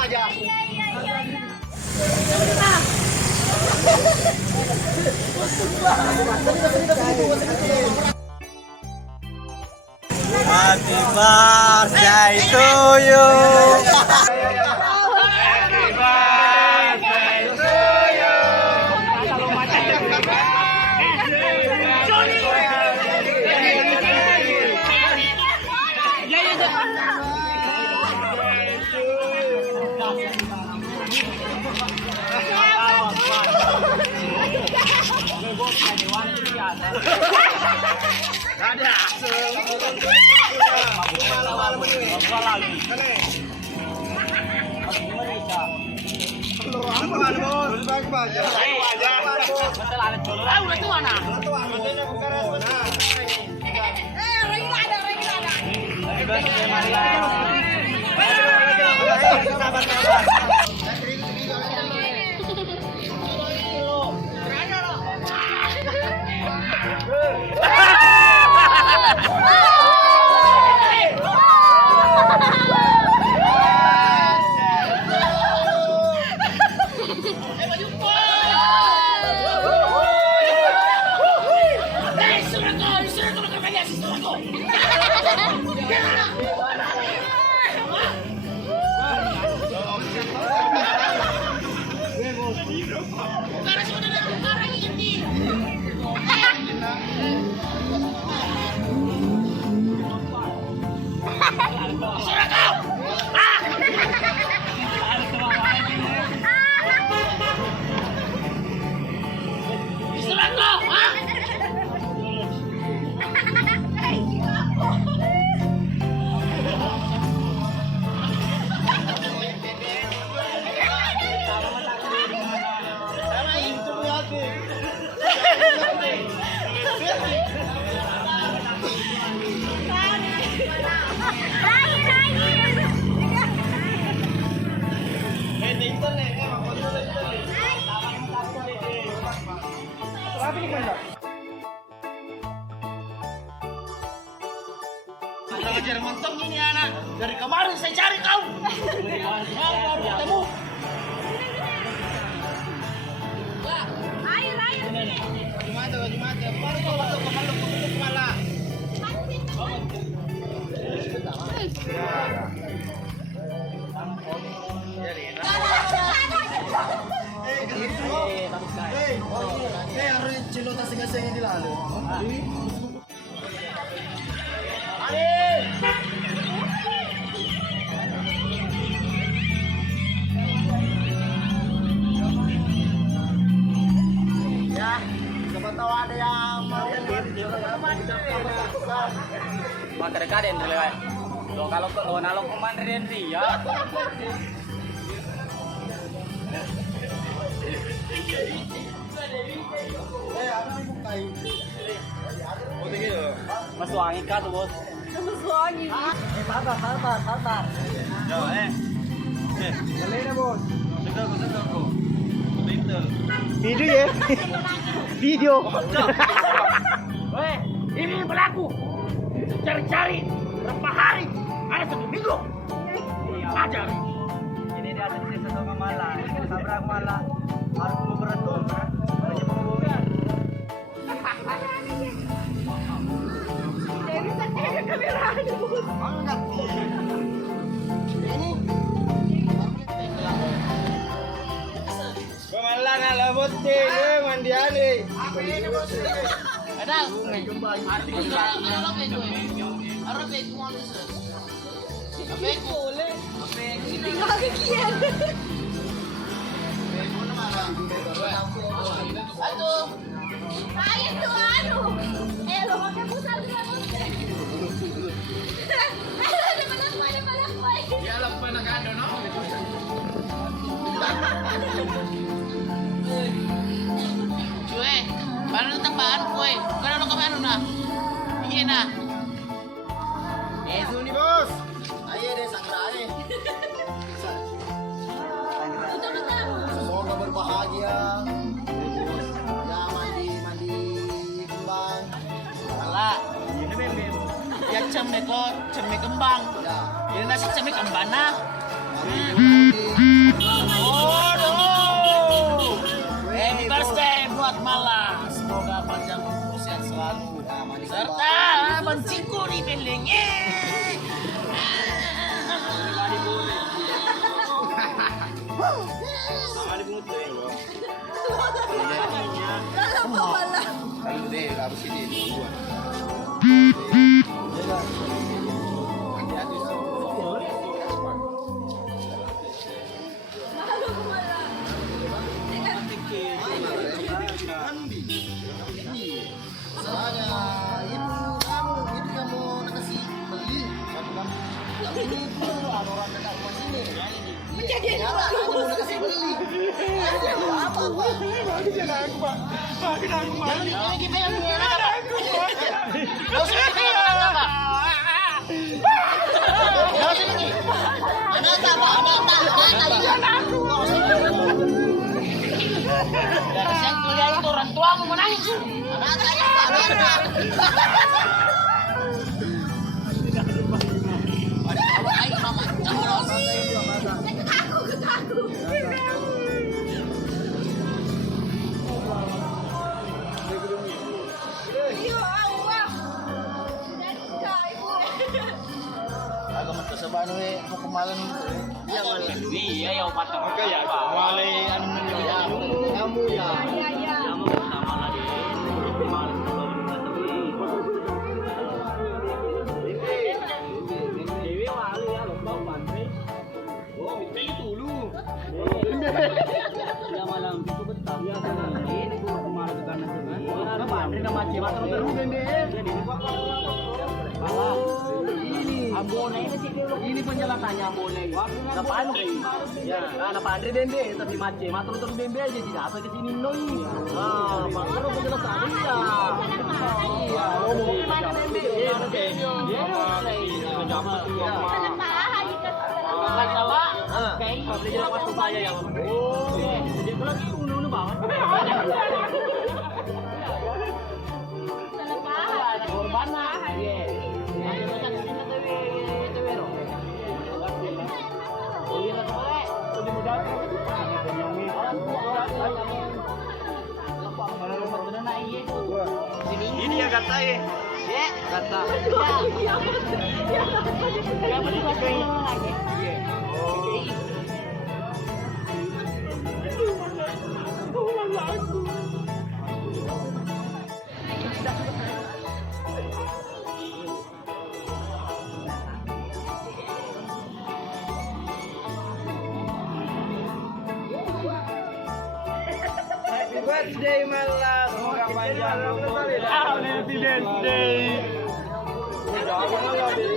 aja. Happy birthday to you. Happy birthday to you. Kurang ajar mentok ini anak. Dari kemarin saya cari kau. Baru ketemu. Gimana? Baru kau masuk ke kepala. Harus celota segaseng di lalu. Ya, siapa tahu ada yang mau Maka dekaden lewat. Kalau nalok komandan dia. Mas wangi kah tuh bos? Mas wangi. Sabar. Boleh na bos. Segar ko. Video ya. Video. Weh, ini berlaku. Cari-cari berapa hari? Ada 1 minggu. Ajar. Ini dia ada di satu malam. Sabrak malam. Harus beratur. Kemalan ala bote, mandiani. Ada. Aduh. Ayah tuh anu. Lo makan pusat dengan musik. Ada malak. Ya lah penagado no. Cuy, baru tambaan kue. Kalau lo kemana na? Iya na. Suni bos. Ayo deh sangrai. Semoga berbahagia. Ya mandi kembang. Wala. Ini bebem. Ya ceme kembang. Ya. Ini nasi ceme kembang na. Amin. Jangan kita yang mengenakan. Kau sendiri yang mengenakan apa? Kau sendiri. Ada tak? Dari siang kuliah itu orang tuamu menangis. Agak mencoba nih mau kemarin Iya, iya, ya obat oke ya mulai anu kamu ya Ini penjelasannya Ambone. Napaan? Ya, napaan Bembe tapi mace. Matro terus Bembe aja tidak apa ke sini noi. Ah, makro penjelasan iya. Iya, ngomong Bembe. Iya, oke. Iya, pejabat tua. Kayak pelajar waktu saya yang. Oh, jadi lagi unu-unu banget. Korban lah. Iya. ini ya kata ya kata Happy birthday malah semoga panjang umur. Happy birthday. Jangan lagi.